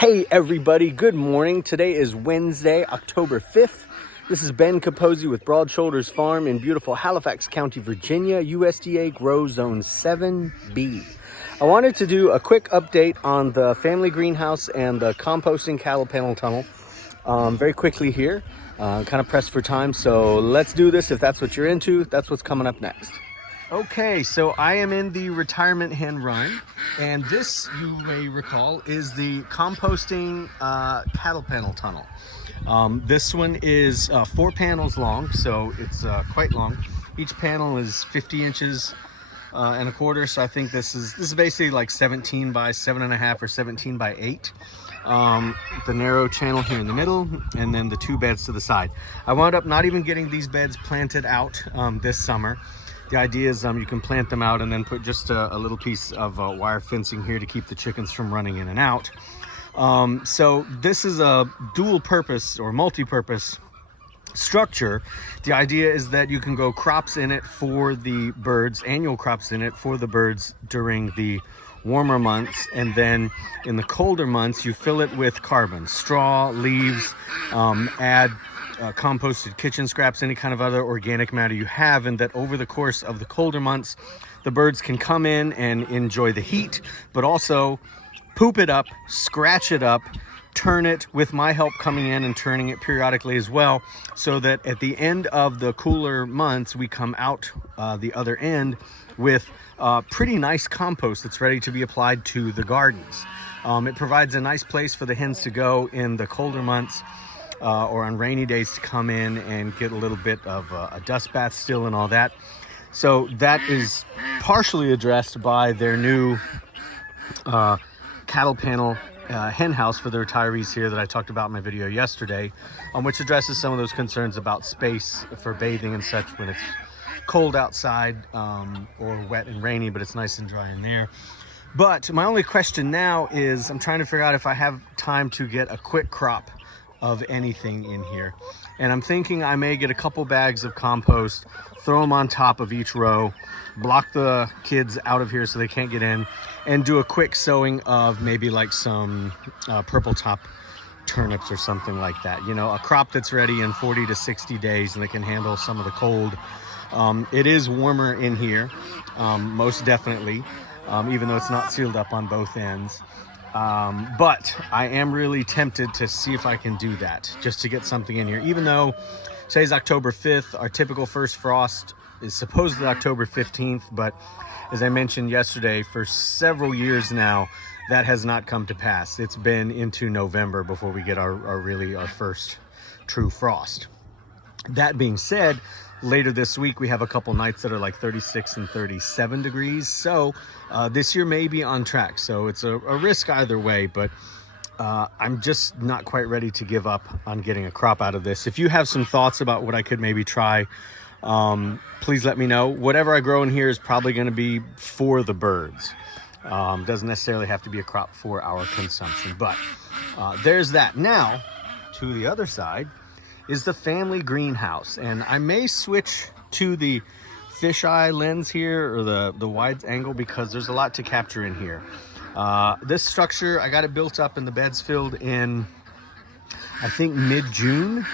Hey everybody, good morning. Today is Wednesday, October 5th. This is Ben Capozzi with Broad Shoulders Farm in beautiful Halifax County, Virginia, USDA Grow Zone 7B. I wanted to do a quick update on the family greenhouse and the composting cattle panel tunnel very quickly here. Kind of pressed for time, so let's do this. If that's what you're into, that's what's coming up next. Okay, so I am in the retirement hen run, and this, you may recall, is the composting cattle panel tunnel. This one is 4 panels long, so it's quite long. Each panel is 50 inches and a quarter, so I think this is basically like 17 by 7.5 or 17 by 8. The narrow channel here in the middle, and then the 2 beds to the side. I wound up not even getting these beds planted out this summer. The idea is you can plant them out and then put just a little piece of wire fencing here to keep the chickens from running in and out. So this is a dual purpose or multi-purpose structure. The idea is that you can grow crops in it for the birds, annual crops in it for the birds during the warmer months, and then in the colder months you fill it with carbon, straw, leaves, add composted kitchen scraps, any kind of other organic matter you have, and that over the course of the colder months the birds can come in and enjoy the heat, but also poop it up, scratch it up, turn it with my help coming in and turning it periodically as well, so that at the end of the cooler months we come out the other end with pretty nice compost that's ready to be applied to the gardens. It provides a nice place for the hens to go in the colder months or on rainy days to come in and get a little bit of a dust bath still and all that. So that is partially addressed by their new cattle panel hen house for the retirees here that I talked about in my video yesterday, which addresses some of those concerns about space for bathing and such when it's cold outside or wet and rainy, but it's nice and dry in there. But my only question now is I'm trying to figure out if I have time to get a quick crop of anything in here, and I'm thinking I may get a couple bags of compost, throw them on top of each row, block the kids out of here so they can't get in, and do a quick sowing of maybe like some purple top turnips or something like that. You know, a crop that's ready in 40 to 60 days and that can handle some of the cold. It is warmer in here, most definitely, even though it's not sealed up on both ends. But I am really tempted to see if I can do that, just to get something in here. Even though today's October 5th, our typical first frost is supposedly October 15th, but as I mentioned yesterday, for several years now, that has not come to pass. It's been into November before we get our first true frost. That being said, later this week we have a couple nights that are like 36 and 37 degrees, so this year may be on track. So it's a risk either way, but I'm just not quite ready to give up on getting a crop out of this. If you have some thoughts about what I could maybe try, please let me know. Whatever I grow in here is probably going to be for the birds. Doesn't necessarily have to be a crop for our consumption, but there's that. Now to the other side is the family greenhouse, and I may switch to the fisheye lens here, or the wide angle, because there's a lot to capture in here. This structure, I got it built up and the beds filled in I think mid-June,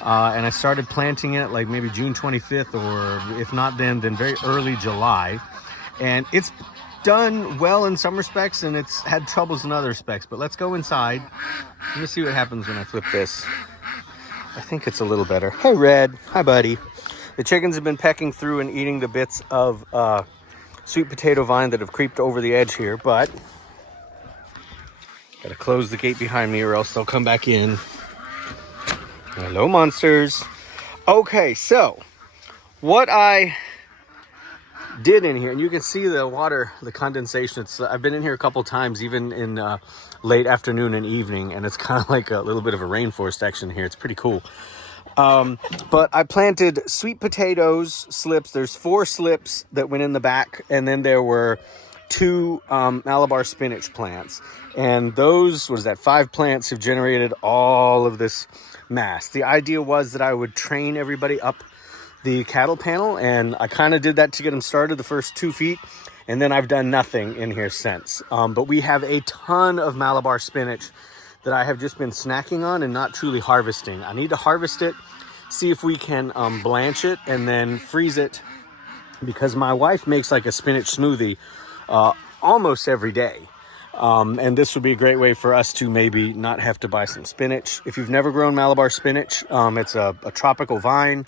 and I started planting it like maybe June 25th, or if not then very early July, and it's done well in some respects and it's had troubles in other respects. But let's go inside. Let me see what happens when I flip this. I think it's a little better. Hey Red, hi buddy. The chickens have been pecking through and eating the bits of sweet potato vine that have creeped over the edge here, but gotta close the gate behind me or else they'll come back in. Hello monsters. Okay, so what I did in here, and you can see the water, the condensation. I've been in here a couple times, even in late afternoon and evening, and it's kind of like a little bit of a rainforest action here. It's pretty cool. But I planted sweet potatoes slips. There's 4 slips that went in the back, and then there were 2 Malabar spinach plants, and those, 5 plants have generated all of this mass. The idea was that I would train everybody up the cattle panel, and I kind of did that to get them started the first 2 feet, and then I've done nothing in here since. But we have a ton of Malabar spinach that I have just been snacking on and not truly harvesting. I need to harvest it, see if we can blanch it and then freeze it, because my wife makes like a spinach smoothie almost every day. And this would be a great way for us to maybe not have to buy some spinach. If you've never grown Malabar spinach, it's a tropical vine.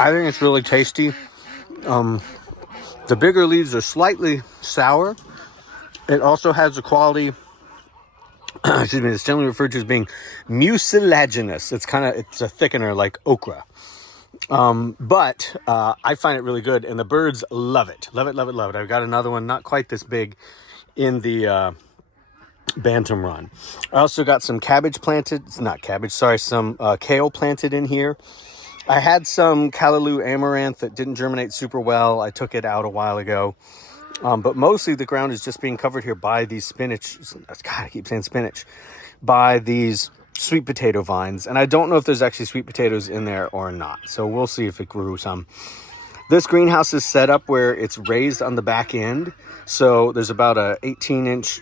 I think it's really tasty. The bigger leaves are slightly sour. It also has the quality, excuse me, it's generally referred to as being mucilaginous. It's a thickener like okra. But I find it really good, and the birds love it. Love it, love it, love it. I've got another one, not quite this big, in the Bantam run. I also got some cabbage planted. It's not cabbage, sorry, some kale planted in here. I had some callaloo amaranth that didn't germinate super well. I took it out a while ago. But mostly the ground is just being covered here by these spinach. God, I keep saying spinach. By these sweet potato vines. And I don't know if there's actually sweet potatoes in there or not. So we'll see if it grew some. This greenhouse is set up where it's raised on the back end. So there's about a 18-inch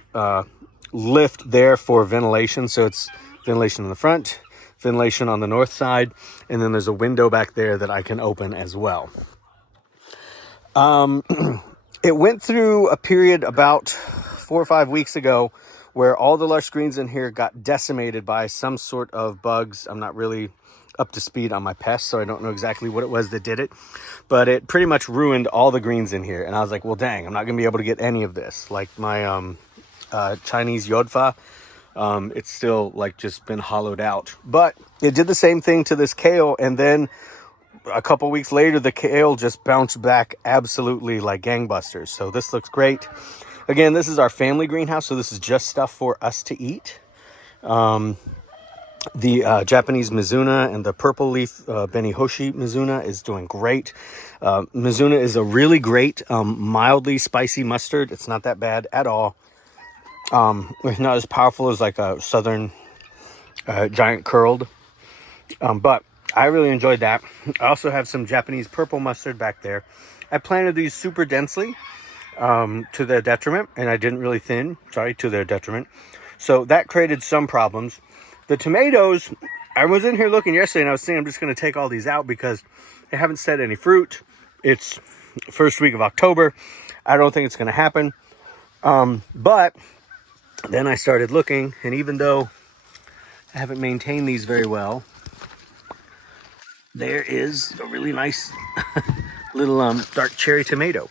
lift there for ventilation. So it's ventilation in the front, ventilation on the north side, and then there's a window back there that I can open as well. It went through a period about 4 or 5 weeks ago where all the lush greens in here got decimated by some sort of bugs. I'm not really up to speed on my pests, so I don't know exactly what it was that did it, but it pretty much ruined all the greens in here. And I was like, well, dang, I'm not gonna be able to get any of this. Like my Chinese yodfa, it's still like just been hollowed out. But it did the same thing to this kale, and then a couple weeks later, the kale just bounced back absolutely like gangbusters. So this looks great. Again, this is our family greenhouse, so this is just stuff for us to eat. The Japanese Mizuna and the purple leaf Benihoshi Mizuna is doing great. Mizuna is a really great mildly spicy mustard. It's not that bad at all. It's not as powerful as like a southern giant curled, but I really enjoyed that. I also have some Japanese purple mustard back there. I planted these super densely to their detriment, and I didn't really thin, to their detriment. So that created some problems. The tomatoes, I was in here looking yesterday and I was saying I'm just going to take all these out because they haven't set any fruit. It's first week of October. I don't think it's going to happen. But then I started looking, and even though I haven't maintained these very well, there is a really nice little dark cherry tomato.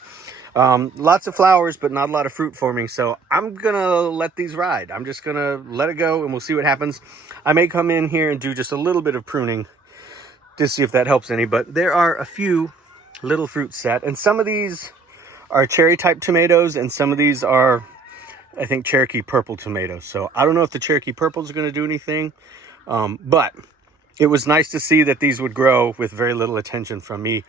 Lots of flowers, but not a lot of fruit forming. So I'm going to let these ride. I'm just going to let it go and we'll see what happens. I may come in here and do just a little bit of pruning to see if that helps any. But there are a few little fruit set. And some of these are cherry type tomatoes. And some of these are, I think, Cherokee purple tomatoes. So I don't know if the Cherokee purples are going to do anything. But it was nice to see that these would grow with very little attention from me.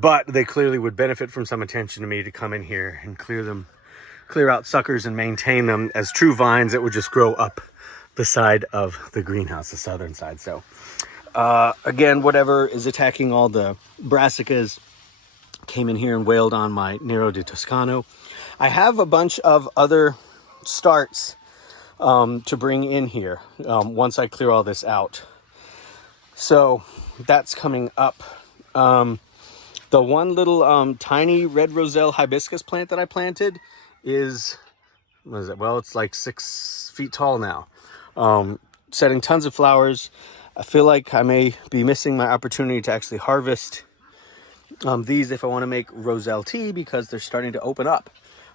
But they clearly would benefit from some attention to me to come in here and clear out suckers and maintain them as true vines that would just grow up the side of the greenhouse, the southern side. So again, whatever is attacking all the brassicas came in here and wailed on my Nero di Toscano. I have a bunch of other starts to bring in here once I clear all this out. So that's coming up. The one little tiny red Roselle hibiscus plant that I planted is, what is it? Well, it's like 6 feet tall now. Setting tons of flowers. I feel like I may be missing my opportunity to actually harvest these if I want to make Roselle tea, because they're starting to open up.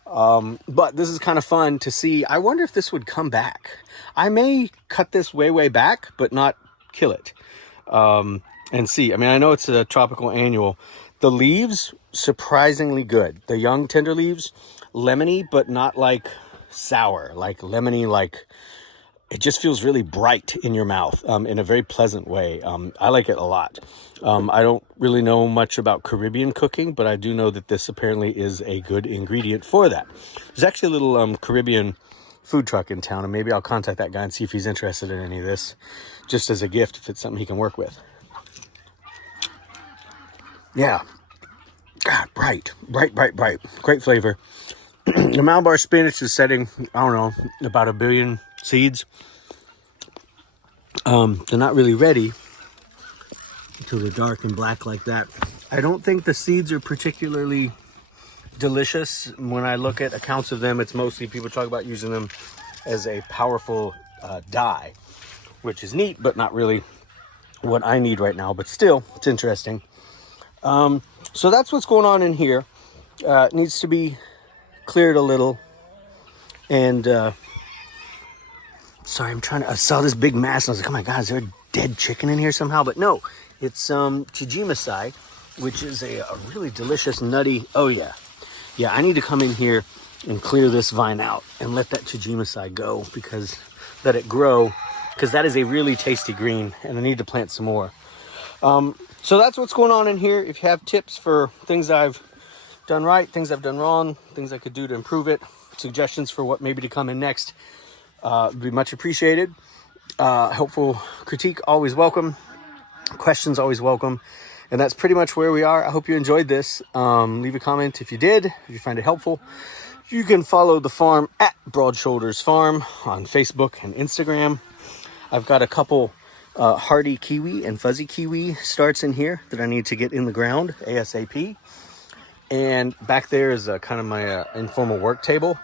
But this is kind of fun to see. I wonder if this would come back. I may cut this way back, but not kill it. And see. I mean, I know it's a tropical annual. The leaves, surprisingly good. The young tender leaves, lemony, but not like sour. Like lemony, like it just feels really bright in your mouth in a very pleasant way. I like it a lot. I don't really know much about Caribbean cooking, but I do know that this apparently is a good ingredient for that. There's actually a little Caribbean food truck in town, and maybe I'll contact that guy and see if he's interested in any of this, just as a gift if it's something he can work with. Yeah. God, bright. Great flavor. The Malabar spinach is setting, I don't know, about 1 billion seeds. They're not really ready until they're dark and black like that. I don't think the seeds are particularly delicious. When I look at accounts of them, it's mostly people talk about using them as a powerful dye, which is neat, but not really what I need right now. But still, it's interesting. So that's what's going on in here. It needs to be cleared a little. And sorry, I saw this big mass and I was like, oh my God, is there a dead chicken in here somehow? But no, it's Chijimasai, which is a really delicious, nutty, oh yeah. Yeah, I need to come in here and clear this vine out and let that Chijimasai go, because let it grow, because that is a really tasty green and I need to plant some more. So that's what's going on in here. If you have tips for things I've done right, things I've done wrong, things I could do to improve it, suggestions for what maybe to come in next, would be much appreciated. Helpful critique, always welcome. Questions, always welcome. And that's pretty much where we are. I hope you enjoyed this. Leave a comment if you did, if you find it helpful. You can follow the farm at Broad Shoulders Farm on Facebook and Instagram. I've got a couple hardy kiwi and fuzzy kiwi starts in here that I need to get in the ground ASAP. And back there is kind of my informal work table.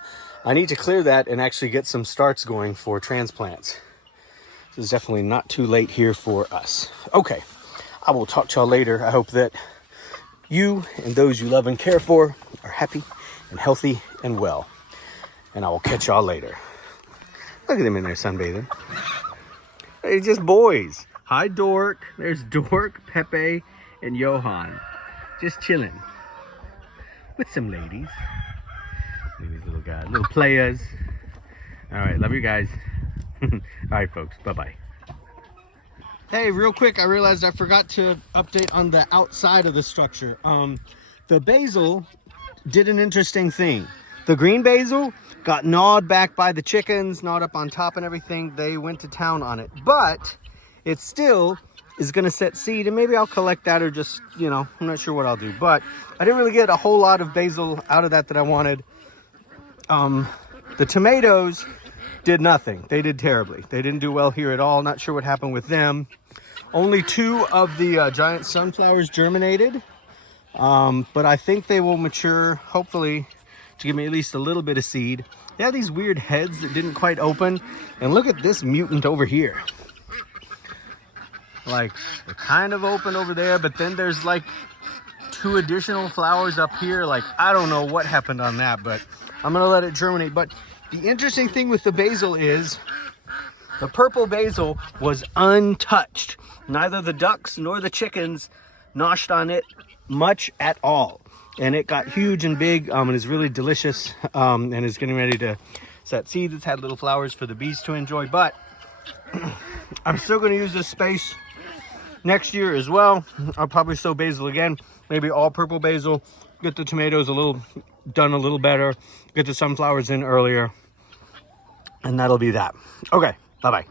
I need to clear that and actually get some starts going for transplants. This is definitely not too late here for us. Okay, I will talk to y'all later. I hope that you and those you love and care for are happy and healthy and well. And I will catch y'all later. Look at them in there sunbathing. They're just boys. Hi, Dork. There's Dork, Pepe, and Johan. Just chilling with some ladies. Look at these little guys, little players. All right, love you guys. All right, folks, bye-bye. Hey, real quick, I realized I forgot to update on the outside of the structure. The basil did an interesting thing. The green basil got gnawed back by the chickens, gnawed up on top and everything. They went to town on it, but it still is gonna set seed, and maybe I'll collect that, or just, you know, I'm not sure what I'll do. But I didn't really get a whole lot of basil out of that I wanted. The tomatoes did nothing. They did terribly. They didn't do well here at all. Not sure what happened with them. Only 2 of the giant sunflowers germinated, but I think they will mature, hopefully, to give me at least a little bit of seed. They have these weird heads that didn't quite open, and look at this mutant over here. Like, they're kind of open over there, but then there's like 2 additional flowers up here. Like, I don't know what happened on that, but I'm gonna let it germinate. But the interesting thing with the basil is the purple basil was untouched. Neither the ducks nor the chickens noshed on it much at all. And it got huge and big, and is really delicious, and is getting ready to set seeds. It's had little flowers for the bees to enjoy, but I'm still gonna use this space next year as well. I'll probably sow basil again, maybe all purple basil, get the tomatoes done a little better, get the sunflowers in earlier, and that'll be that. Okay, bye-bye.